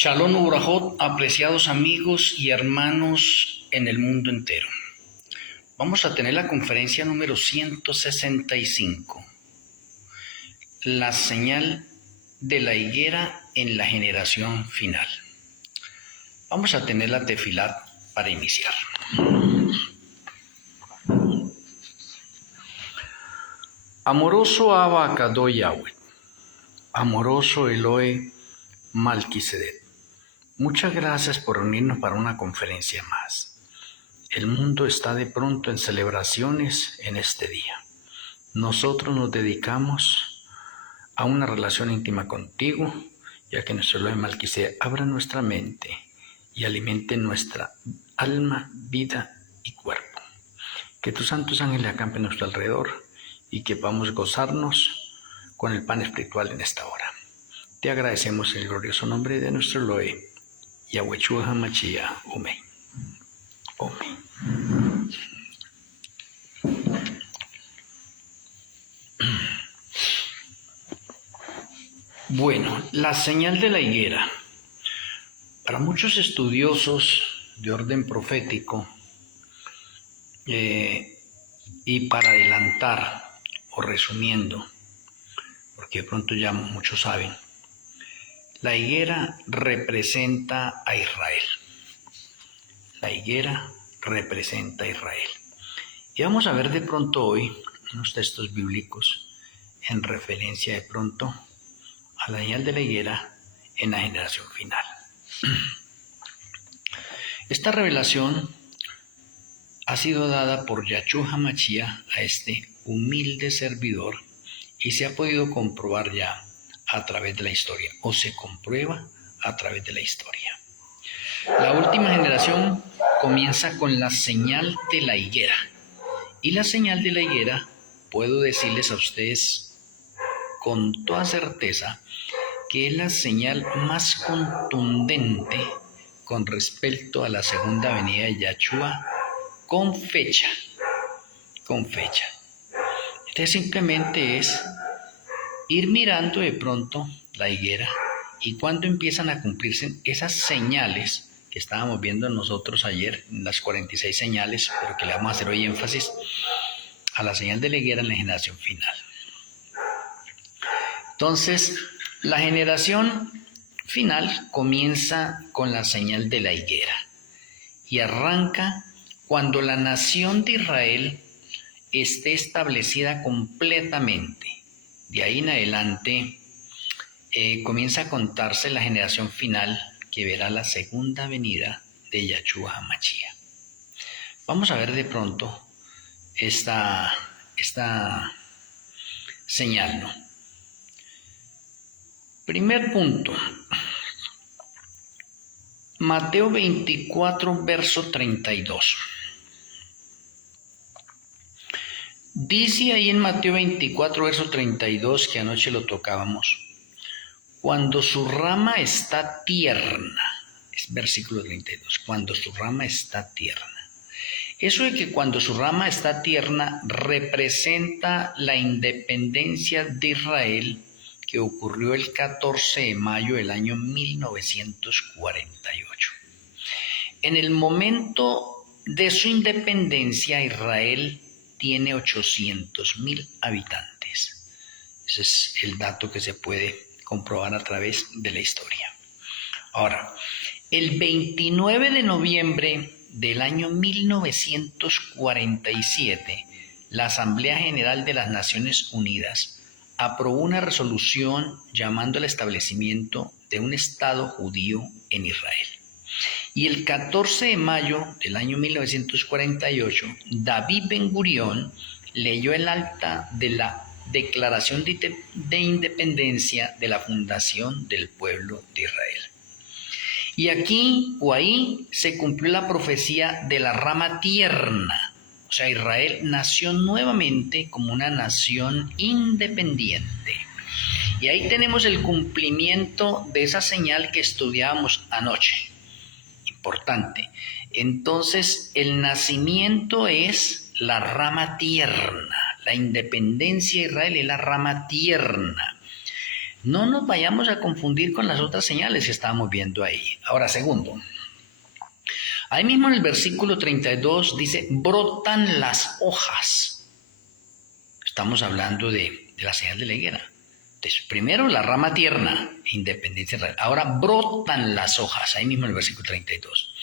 Shalom Ubrajot, apreciados amigos y hermanos en el mundo entero. Vamos a tener la conferencia número 165, la señal de la higuera en la generación final. Vamos a tener la tefilat para iniciar. Amoroso Abba Kadosh Yahweh, amoroso Elohe Malquisedec. Muchas gracias por reunirnos para una conferencia más. El mundo está de pronto en celebraciones en este día. Nosotros nos dedicamos a una relación íntima contigo, ya que nuestro Elohe Malquisedec abra nuestra mente y alimente nuestra alma, vida y cuerpo. Que tus santos ángeles acampen a nuestro alrededor y que podamos gozarnos con el pan espiritual en esta hora. Te agradecemos en el glorioso nombre de nuestro Elohe, Yahweh HaMashiach, Amén. Amén. Bueno, la señal de la higuera. Para muchos estudiosos de orden profético, y para adelantar o resumiendo, porque de pronto ya muchos saben, la higuera representa a Israel. La higuera representa a Israel. Y vamos a ver de pronto hoy unos textos bíblicos en referencia de pronto a la señal de la higuera en la generación final. Esta revelación ha sido dada por Yahshua HaMashiach a este humilde servidor y se ha podido comprobar ya a través de la historia, o se comprueba a través de la historia. La última generación comienza con la señal de la higuera. Y la señal de la higuera, puedo decirles a ustedes con toda certeza, que es la señal más contundente con respecto a la segunda venida de Yahshua con fecha. Entonces simplemente es ir mirando de pronto la higuera y cuando empiezan a cumplirse esas señales que estábamos viendo nosotros ayer, las 46 señales, pero que le vamos a hacer hoy énfasis a la señal de la higuera en la generación final. Entonces, la generación final comienza con la señal de la higuera y arranca cuando la nación de Israel esté establecida completamente. De ahí en adelante comienza a contarse la generación final que verá la segunda venida de Yahshua HaMashiach. Vamos a ver de pronto esta señal, ¿no? Primer punto. Mateo 24, verso 32. Dice ahí en Mateo 24, verso 32, que anoche lo tocábamos, cuando su rama está tierna, es versículo 32, cuando su rama está tierna. Eso de que cuando su rama está tierna representa la independencia de Israel que ocurrió el 14 de mayo del año 1948. En el momento de su independencia, Israel tiene 800,000 habitantes. Ese es el dato que se puede comprobar a través de la historia. Ahora, el 29 de noviembre del año 1947, la Asamblea General de las Naciones Unidas aprobó una resolución llamando al establecimiento de un Estado judío en Israel. Y el 14 de mayo del año 1948, David Ben Gurión leyó el acta de la Declaración de Independencia de la fundación del pueblo de Israel. Y aquí o ahí se cumplió la profecía de la rama tierna. O sea, Israel nació nuevamente como una nación independiente. Y ahí tenemos el cumplimiento de esa señal que estudiábamos anoche. Importante. Entonces, el nacimiento es la rama tierna. La independencia de Israel es la rama tierna. No nos vayamos a confundir con las otras señales que estábamos viendo ahí. Ahora, segundo, ahí mismo en el versículo 32 dice, brotan las hojas. Estamos hablando de la señal de la higuera. Entonces, primero la rama tierna, independencia de Israel. Ahora brotan las hojas, ahí mismo en el versículo 32.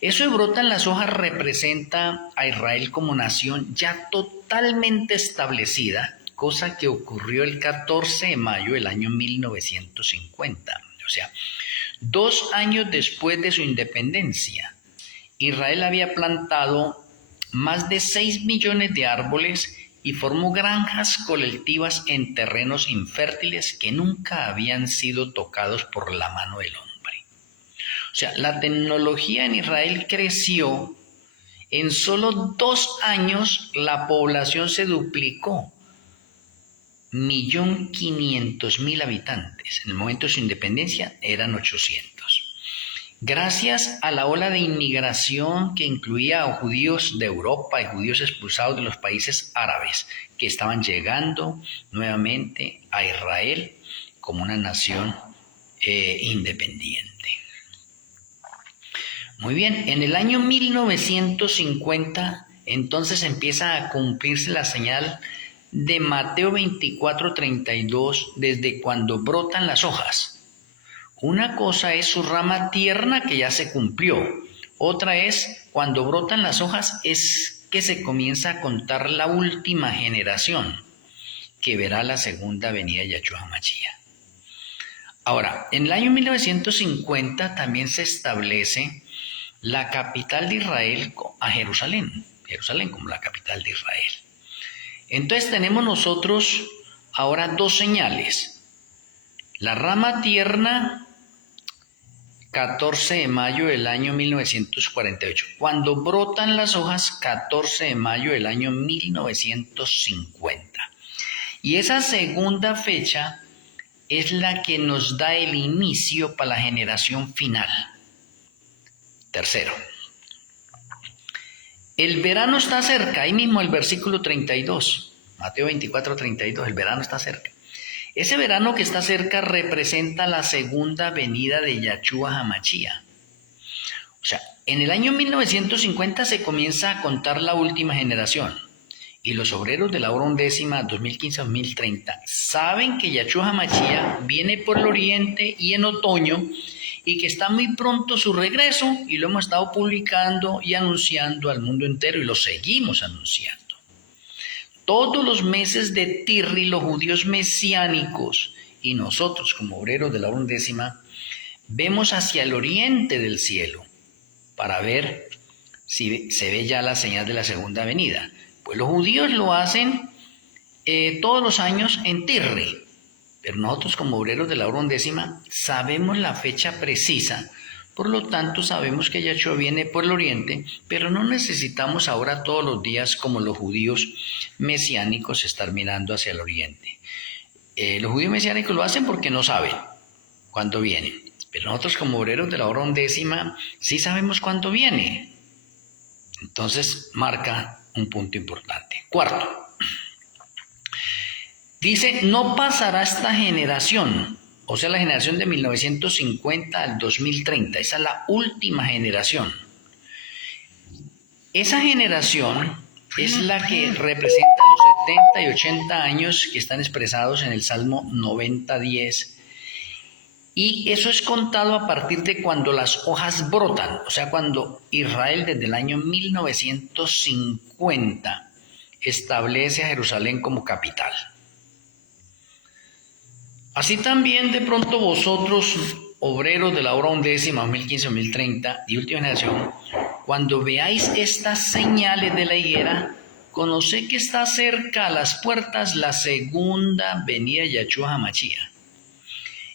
Eso de brotan las hojas representa a Israel como nación ya totalmente establecida, cosa que ocurrió el 14 de mayo del año 1950. O sea, 2 años después de su independencia, Israel había plantado más de 6 millones de árboles y formó granjas colectivas en terrenos infértiles que nunca habían sido tocados por la mano del hombre. O sea, la tecnología en Israel creció. En solo 2 años la población se duplicó. 1.500.000 habitantes. En el momento de su independencia eran 800. Gracias a la ola de inmigración que incluía a judíos de Europa y judíos expulsados de los países árabes que estaban llegando nuevamente a Israel como una nación independiente. Muy bien, en el año 1950 entonces empieza a cumplirse la señal de Mateo 24:32, desde cuando brotan las hojas. Una cosa es su rama tierna, que ya se cumplió. Otra es cuando brotan las hojas, es que se comienza a contar la última generación, que verá la segunda venida de Yahshua HaMashiach. Ahora, en el año 1950 también se establece la capital de Israel a Jerusalén como la capital de Israel. Entonces tenemos nosotros ahora 2 señales. La rama tierna, 14 de mayo del año 1948. Cuando brotan las hojas, 14 de mayo del año 1950. Y esa segunda fecha es la que nos da el inicio para la generación final. Tercero, el verano está cerca, ahí mismo el versículo 32, Mateo 24:32, el verano está cerca. Ese verano que está cerca representa la segunda venida de Yahshua HaMashiach. O sea, en el año 1950 se comienza a contar la última generación y los obreros de la hora undécima 2015-2030 saben que Yahshua HaMashiach viene por el oriente y en otoño, y que está muy pronto su regreso, y lo hemos estado publicando y anunciando al mundo entero y lo seguimos anunciando. Todos los meses de Tirri, los judíos mesiánicos y nosotros como obreros de la hora undécima vemos hacia el oriente del cielo para ver si se ve ya la señal de la segunda venida. Pues los judíos lo hacen todos los años en Tirri. Pero nosotros como obreros de la hora undécima sabemos la fecha precisa, por lo tanto sabemos que Yahshua viene por el oriente, pero no necesitamos ahora todos los días como los judíos mesiánicos estar mirando hacia el oriente. Los judíos mesiánicos lo hacen porque no saben cuándo viene, pero nosotros como obreros de la hora undécima sí sabemos cuándo viene. Entonces marca un punto importante. Cuarto, dice, no pasará esta generación, o sea, la generación de 1950 al 2030, esa es la última generación. Esa generación es la que representa los 70 y 80 años que están expresados en el Salmo 90:10, y eso es contado a partir de cuando las hojas brotan, o sea, cuando Israel desde el año 1950 establece a Jerusalén como capital. Así también de pronto vosotros, obreros de la hora undécima, 2015-2030 y última generación, cuando veáis estas señales de la higuera, conoced que está cerca a las puertas la segunda venida de Yahshua HaMashiach.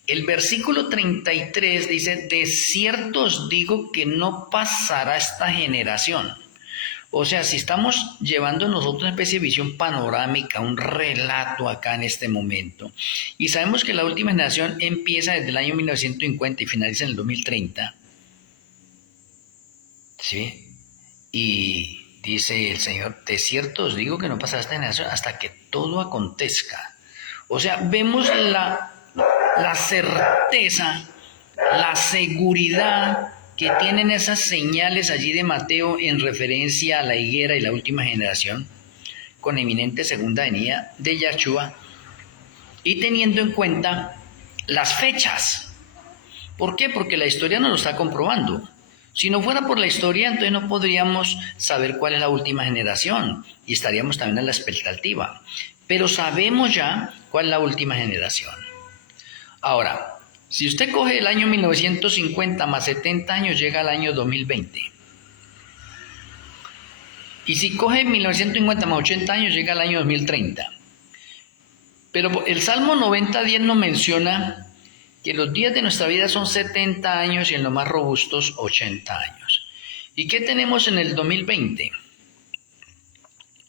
El versículo 33 dice, de cierto os digo que no pasará esta generación. O sea, si estamos llevando nosotros una especie de visión panorámica, un relato acá en este momento, y sabemos que la última generación empieza desde el año 1950 y finaliza en el 2030, ¿sí? Y dice el Señor, de cierto os digo que no pasará esta generación hasta que todo acontezca. O sea, vemos la certeza, la seguridad que tienen esas señales allí de Mateo en referencia a la higuera y la última generación, con eminente segunda venida de Yahshua, y teniendo en cuenta las fechas. ¿Por qué? Porque la historia nos lo está comprobando. Si no fuera por la historia, entonces no podríamos saber cuál es la última generación y estaríamos también en la expectativa. Pero sabemos ya cuál es la última generación. Ahora, si usted coge el año 1950 más 70 años, llega al año 2020. Y si coge 1950 más 80 años, llega al año 2030. Pero el Salmo 90:10 nos menciona que los días de nuestra vida son 70 años y en los más robustos 80 años. ¿Y qué tenemos en el 2020?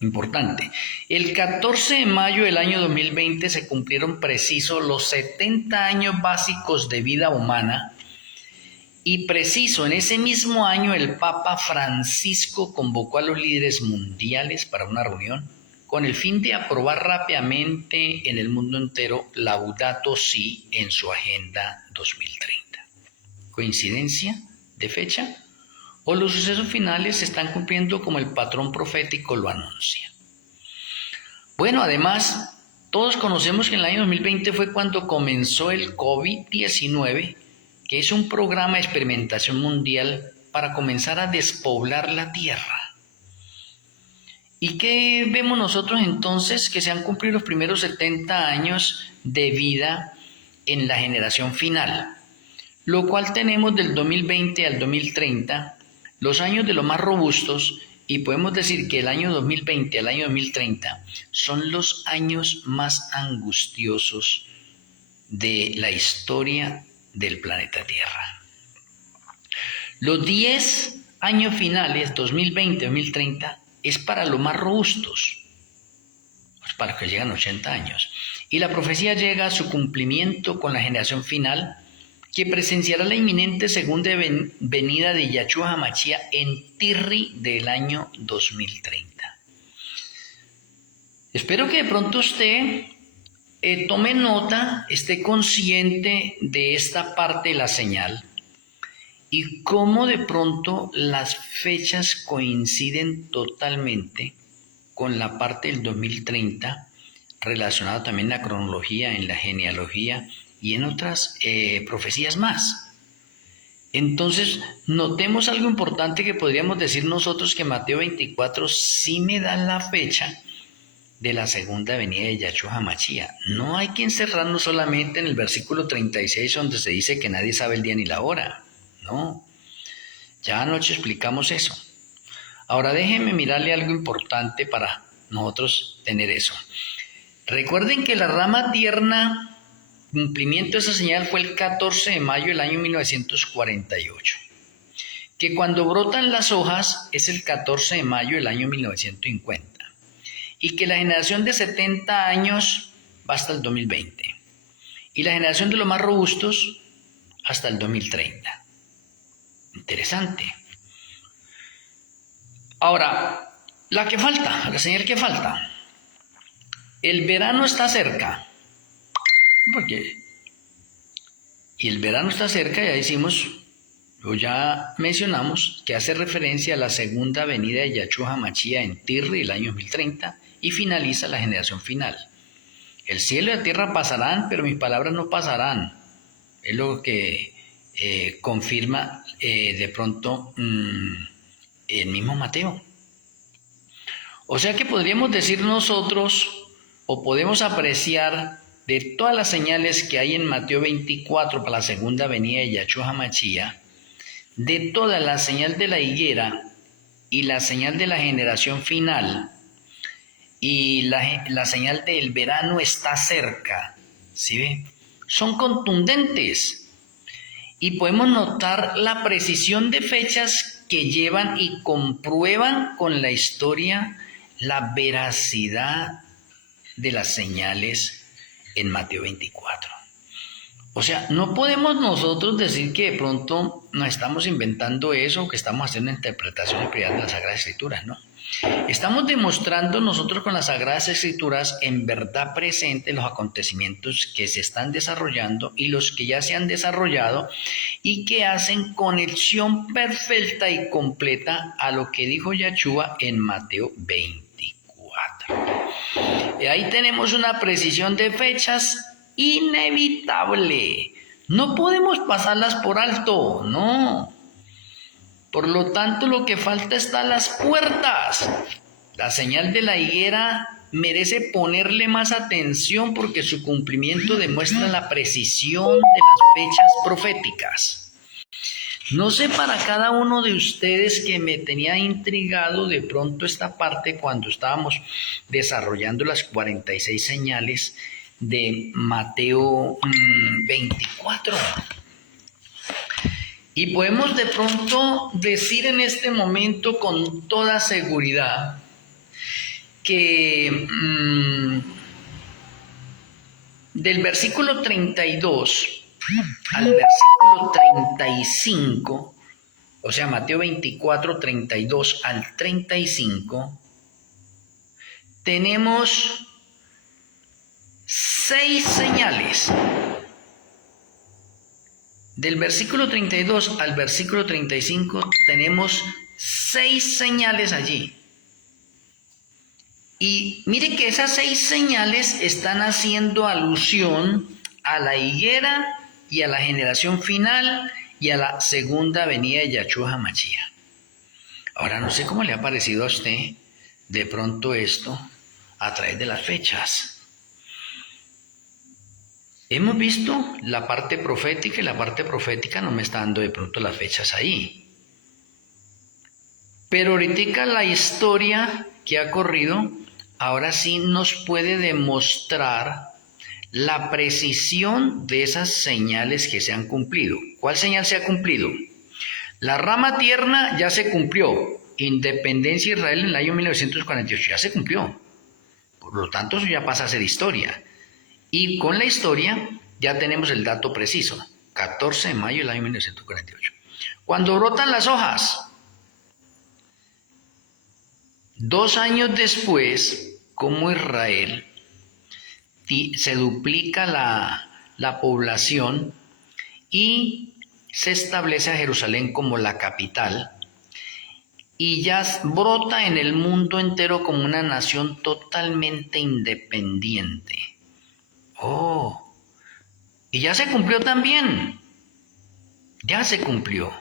Importante. El 14 de mayo del año 2020 se cumplieron preciso los 70 años básicos de vida humana y preciso en ese mismo año el Papa Francisco convocó a los líderes mundiales para una reunión con el fin de aprobar rápidamente en el mundo entero Laudato Si en su Agenda 2030. ¿Coincidencia de fecha? ¿O los sucesos finales se están cumpliendo como el patrón profético lo anuncia? Bueno, además, todos conocemos que en el año 2020 fue cuando comenzó el COVID-19, que es un programa de experimentación mundial para comenzar a despoblar la Tierra. ¿Y qué vemos nosotros entonces? Que se han cumplido los primeros 70 años de vida en la generación final, lo cual tenemos del 2020 al 2030, los años de los más robustos, y podemos decir que el año 2020 al año 2030 son los años más angustiosos de la historia del planeta Tierra. Los 10 años finales, 2020-2030, es para los más robustos, pues para los que llegan a 80 años. Y la profecía llega a su cumplimiento con la generación final, que presenciará la inminente segunda venida de Yahshua HaMashiach en Tirri del año 2030. Espero que de pronto usted tome nota, esté consciente de esta parte de la señal y cómo de pronto las fechas coinciden totalmente con la parte del 2030, relacionada también en la cronología, en la genealogía y en otras profecías más. Entonces, notemos algo importante que podríamos decir nosotros, que Mateo 24 sí me da la fecha de la segunda venida de Yahshua HaMashiach. No hay que encerrarnos solamente en el versículo 36, donde se dice que nadie sabe el día ni la hora. No, ya anoche explicamos eso. Ahora déjenme mirarle algo importante para nosotros tener eso. Recuerden que la rama tierna, cumplimiento de esa señal, fue el 14 de mayo del año 1948. Que cuando brotan las hojas es el 14 de mayo del año 1950. Y que la generación de 70 años va hasta el 2020. Y la generación de los más robustos hasta el 2030. Interesante. Ahora, la que falta, la señal que falta. El verano está cerca. ¿Por qué? Y el verano está cerca, ya decimos, o ya mencionamos, que hace referencia a la segunda venida de Yahshua HaMashiach en Tirri el año 2030 y finaliza la generación final. El cielo y la tierra pasarán, pero mis palabras no pasarán. Es lo que confirma de pronto el mismo Mateo. O sea que podríamos decir nosotros, o podemos apreciar de todas las señales que hay en Mateo 24 para la segunda venida de Yahshua HaMashiach, de toda la señal de la higuera y la señal de la generación final y la señal del verano está cerca, ¿sí ve? Son contundentes. Y podemos notar la precisión de fechas que llevan y comprueban con la historia la veracidad de las señales en Mateo 24. O sea, no podemos nosotros decir que de pronto nos estamos inventando eso o que estamos haciendo una interpretación privada de las Sagradas Escrituras, ¿no? Estamos demostrando nosotros con las Sagradas Escrituras en verdad presente los acontecimientos que se están desarrollando y los que ya se han desarrollado y que hacen conexión perfecta y completa a lo que dijo Yahshua en Mateo 24. Y ahí tenemos una precisión de fechas inevitable. No podemos pasarlas por alto, no. Por lo tanto, lo que falta está a las puertas. La señal de la higuera merece ponerle más atención porque su cumplimiento demuestra la precisión de las fechas proféticas. No sé para cada uno de ustedes que me tenía intrigado de pronto esta parte cuando estábamos desarrollando las 46 señales de Mateo 24. Y podemos de pronto decir en este momento con toda seguridad que del versículo 32 al versículo 35, o sea, Mateo 24, 32 al 35, tenemos 6 señales. Del versículo 32 al versículo 35 tenemos 6 señales allí. Y mire que esas 6 señales están haciendo alusión a la higuera y a la generación final y a la segunda venida de Yahshua HaMashiach. Ahora no sé cómo le ha parecido a usted de pronto esto a través de las fechas. Hemos visto la parte profética y la parte profética no me está dando de pronto las fechas ahí. Pero ahorita la historia que ha corrido, ahora sí nos puede demostrar la precisión de esas señales que se han cumplido. ¿Cuál señal se ha cumplido? La rama tierna ya se cumplió. Independencia de Israel en el año 1948 ya se cumplió. Por lo tanto, eso ya pasa a ser historia. Y con la historia ya tenemos el dato preciso, 14 de mayo del año 1948. Cuando brotan las hojas, 2 años después, como Israel, se duplica la población y se establece a Jerusalén como la capital y ya brota en el mundo entero como una nación totalmente independiente. Oh, y ya se cumplió también, ya se cumplió.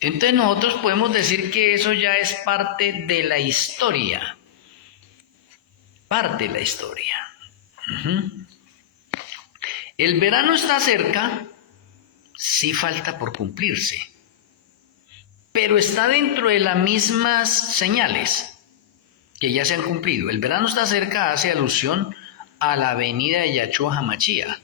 Entonces nosotros podemos decir que eso ya es parte de la historia, parte de la historia. El verano está cerca, sí falta por cumplirse, pero está dentro de las mismas señales que ya se han cumplido. El verano está cerca hace alusión a la venida de Yahshua HaMashiach.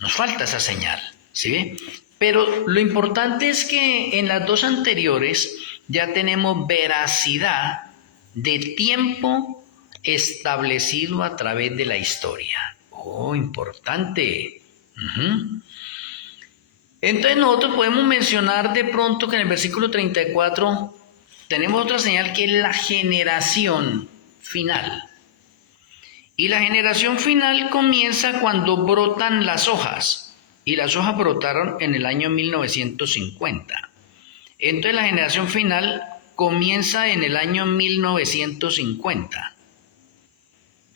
Nos falta esa señal, ¿sí ve? Pero lo importante es que en las 2 anteriores ya tenemos veracidad de tiempo establecido a través de la historia. Oh, importante. Entonces nosotros podemos mencionar de pronto que en el versículo 34 tenemos otra señal que es la generación final. Y la generación final comienza cuando brotan las hojas. Y las hojas brotaron en el año 1950. Entonces la generación final comienza en el año 1950.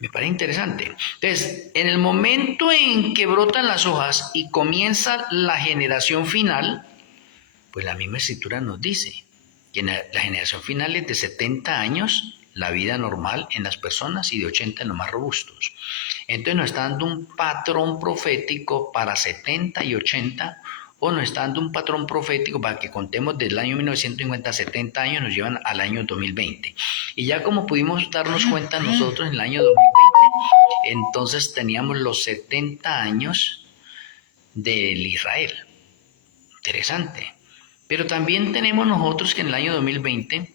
Me parece interesante. Entonces, en el momento en que brotan las hojas y comienza la generación final, pues la misma escritura nos dice que la generación final es de 70 años, la vida normal en las personas, y de 80 en los más robustos. Entonces nos está dando un patrón profético para 70 y 80, o nos está dando un patrón profético para que contemos del año 1950 a 70 años, nos llevan al año 2020. Y ya como pudimos darnos cuenta nosotros en el año 2020, entonces teníamos los 70 años del Israel. Interesante. Pero también tenemos nosotros que en el año 2020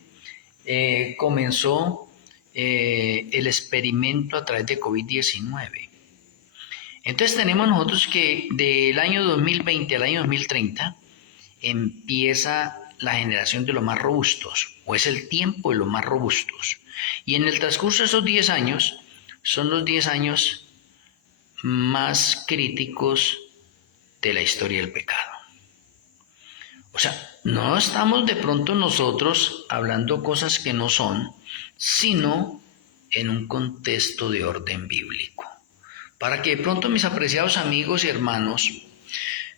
comenzó el experimento a través de COVID-19. Entonces tenemos nosotros que del año 2020 al año 2030 empieza la generación de los más robustos, o es el tiempo de los más robustos. Y en el transcurso de esos 10 años, son los 10 años más críticos de la historia del pecado. O sea, no estamos de pronto nosotros hablando cosas que no son, sino en un contexto de orden bíblico. Para que de pronto, mis apreciados amigos y hermanos,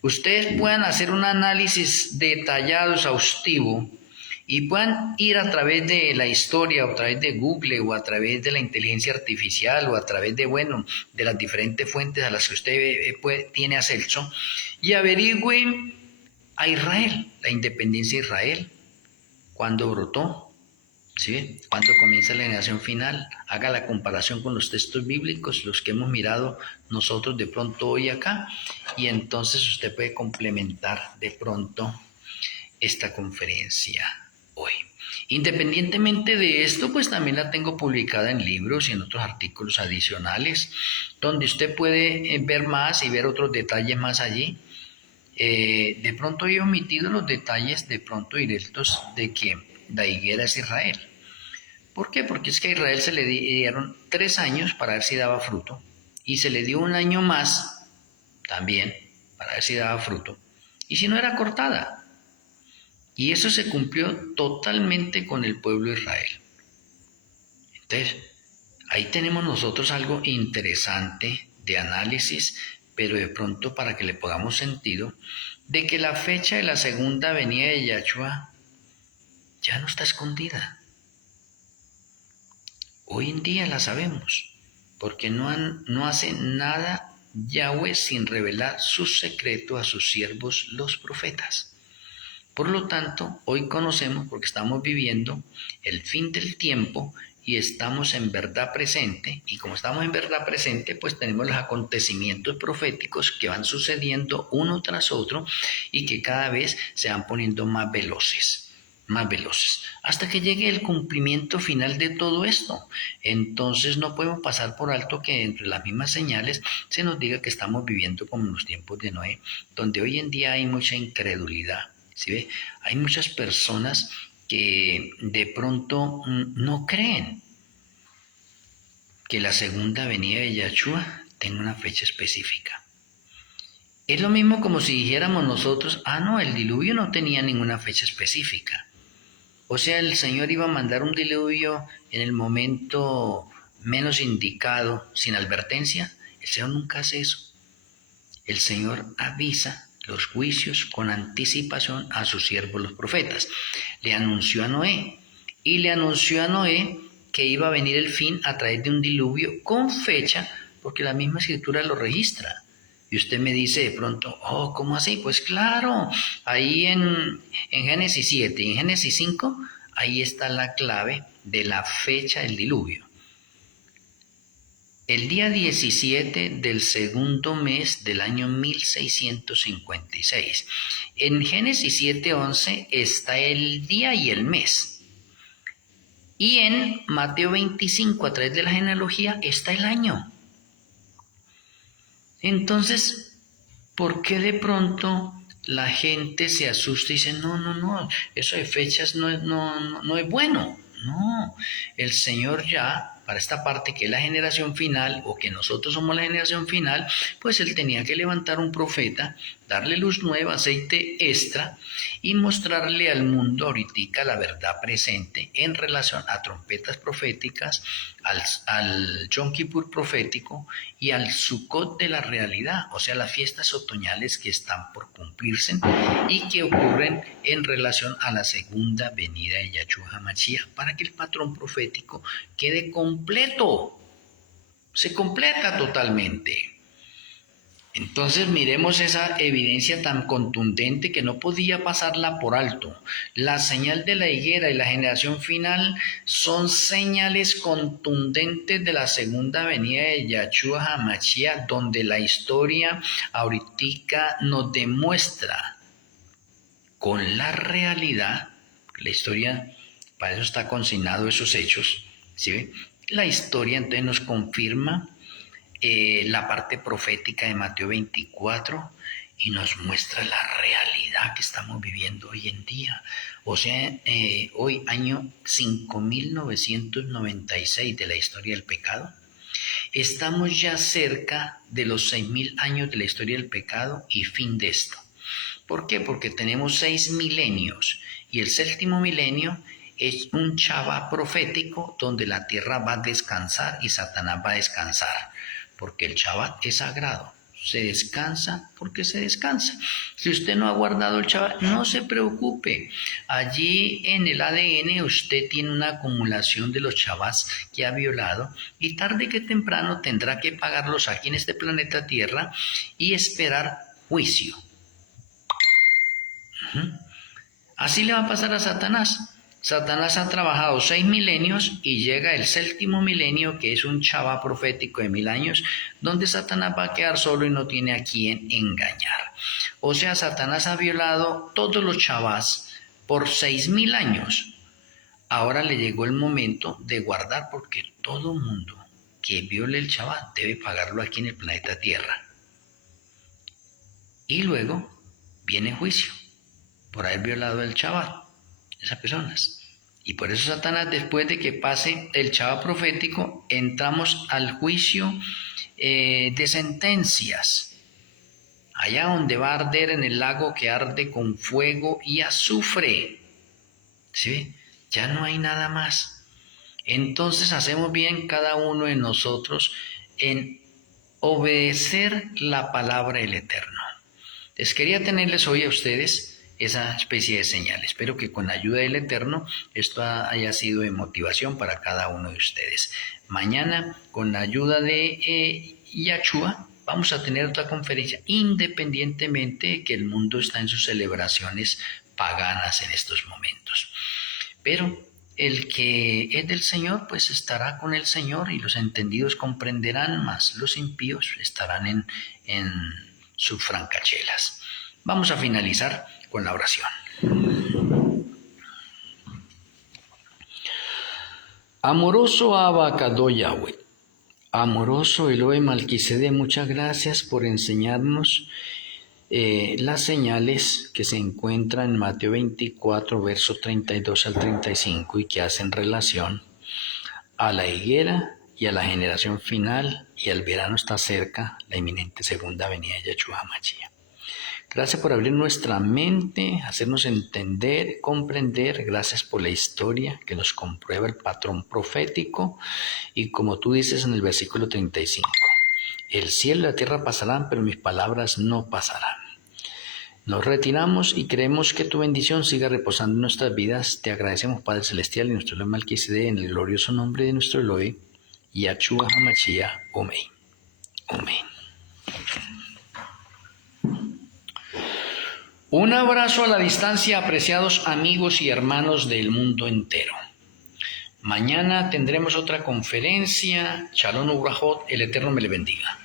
ustedes puedan hacer un análisis detallado, exhaustivo, y puedan ir a través de la historia, o a través de Google, o a través de la inteligencia artificial, o a través de, de las diferentes fuentes a las que usted tiene acceso, y averigüen a Israel, la independencia de Israel, cuándo brotó, ¿sí? Cuándo comienza la generación final. Haga la comparación con los textos bíblicos, los que hemos mirado nosotros de pronto hoy acá, y entonces usted puede complementar de pronto esta conferencia hoy. Independientemente de esto, pues también la tengo publicada en libros y en otros artículos adicionales, donde usted puede ver más y ver otros detalles más allí. De pronto he omitido los detalles de pronto directos de que la higuera es Israel. ¿Por qué? Porque es que a Israel se le dieron 3 años para ver si daba fruto, y se le dio un año más también para ver si daba fruto, y si no era cortada. Y eso se cumplió totalmente con el pueblo de Israel. Entonces, ahí tenemos nosotros algo interesante de análisis, pero de pronto para que le pongamos sentido, de que la fecha de la segunda venida de Yahshua ya no está escondida. Hoy en día la sabemos, porque no hace nada Yahweh sin revelar su secreto a sus siervos los profetas. Por lo tanto, hoy conocemos, porque estamos viviendo el fin del tiempo y estamos en verdad presente, y como estamos en verdad presente, pues tenemos los acontecimientos proféticos que van sucediendo uno tras otro y que cada vez se van poniendo más veloces, hasta que llegue el cumplimiento final de todo esto. Entonces no podemos pasar por alto que entre las mismas señales se nos diga que estamos viviendo como en los tiempos de Noé, donde hoy en día hay mucha incredulidad. ¿Sí ve? Hay muchas personas que de pronto no creen que la segunda venida de Yahshua tenga una fecha específica. Es lo mismo como si dijéramos nosotros, no, el diluvio no tenía ninguna fecha específica. O sea, el Señor iba a mandar un diluvio en el momento menos indicado, sin advertencia. El Señor nunca hace eso. El Señor avisa los juicios con anticipación a sus siervos los profetas. Le anunció a Noé, y le anunció a Noé que iba a venir el fin a través de un diluvio con fecha, porque la misma escritura lo registra. Y usted me dice de pronto, ¿cómo así? Pues claro, ahí en Génesis 7 y en Génesis 5, ahí está la clave de la fecha del diluvio. El día 17 del segundo mes del año 1656. En Génesis 7:11 está el día y el mes. Y en Mateo 25, a través de la genealogía, está el año. Entonces, ¿por qué de pronto la gente se asusta y dice, no, eso de fechas no es bueno? No, el Señor ya, para esta parte que es la generación final, o que nosotros somos la generación final, pues Él tenía que levantar un profeta, darle luz nueva, aceite extra, y mostrarle al mundo ahorita la verdad presente en relación a trompetas proféticas, al Yom Kippur profético y al Sukkot de la realidad, o sea, las fiestas otoñales que están por cumplirse y que ocurren en relación a la segunda venida de Yahshua HaMashiach, para que el patrón profético quede completo, se completa totalmente. Entonces miremos esa evidencia tan contundente que no podía pasarla por alto. La señal de la higuera y la generación final son señales contundentes de la segunda venida de Yahshua HaMashiach, donde la historia ahorita nos demuestra con la realidad, la historia, para eso está consignado esos hechos, ¿sí? La historia entonces nos confirma la parte profética de Mateo 24 y nos muestra la realidad realidad que estamos viviendo hoy en día. O sea, hoy año 5996 de la historia del pecado. Estamos ya cerca de los 6000 años de la historia del pecado y fin de esto. ¿Por qué? Porque tenemos 6 milenios y el séptimo milenio es un Shabbat profético donde la tierra va a descansar y Satanás va a descansar, porque el Shabbat es sagrado. Se descansa porque se descansa. Si usted no ha guardado el Shabbat, no se preocupe. Allí en el ADN usted tiene una acumulación de los Shabbats que ha violado y tarde que temprano tendrá que pagarlos aquí en este planeta Tierra y esperar juicio. Así le va a pasar a Satanás. Satanás ha trabajado 6 milenios y llega el séptimo milenio, que es un Shabbat profético de 1000 años, donde Satanás va a quedar solo y no tiene a quién engañar. O sea, Satanás ha violado todos los Shabbats por 6000 años. Ahora le llegó el momento de guardar, porque todo mundo que viole el Shabbat debe pagarlo aquí en el planeta Tierra. Y luego viene juicio por haber violado el Shabbat, esas personas. Y por eso Satanás, después de que pase el Shabbat profético, entramos al juicio de sentencias, allá donde va a arder en el lago que arde con fuego y azufre. ¿Sí? Ya no hay nada más. Entonces hacemos bien cada uno de nosotros en obedecer la palabra del Eterno. Les quería tenerles hoy a ustedes esa especie de señal. Espero que con la ayuda del Eterno esto haya sido de motivación para cada uno de ustedes. Mañana, con la ayuda de Yahshua, vamos a tener otra conferencia, independientemente de que el mundo está en sus celebraciones paganas en estos momentos. Pero el que es del Señor, pues estará con el Señor, y los entendidos comprenderán, más los impíos estarán en sus francachelas. Vamos a finalizar con la oración. Amoroso Abba Kadosh Yahweh, amoroso Elohim Malquisedec, muchas gracias por enseñarnos las señales que se encuentran en Mateo 24, versos 32 al 35 y que hacen relación a la higuera y a la generación final, y el verano está cerca, la inminente segunda venida de Yahshua HaMashiach. Gracias por abrir nuestra mente, hacernos entender, comprender. Gracias por la historia que nos comprueba el patrón profético. Y como tú dices en el versículo 35, el cielo y la tierra pasarán, pero mis palabras no pasarán. Nos retiramos y creemos que tu bendición siga reposando en nuestras vidas. Te agradecemos, Padre Celestial, y nuestro Elohim Malquisedec, en el glorioso nombre de nuestro Elohim, Yahshua HaMashiach. Amén. Amén. Un abrazo a la distancia, apreciados amigos y hermanos del mundo entero. Mañana tendremos otra conferencia. Shalom Ubrajot, el Eterno me le bendiga.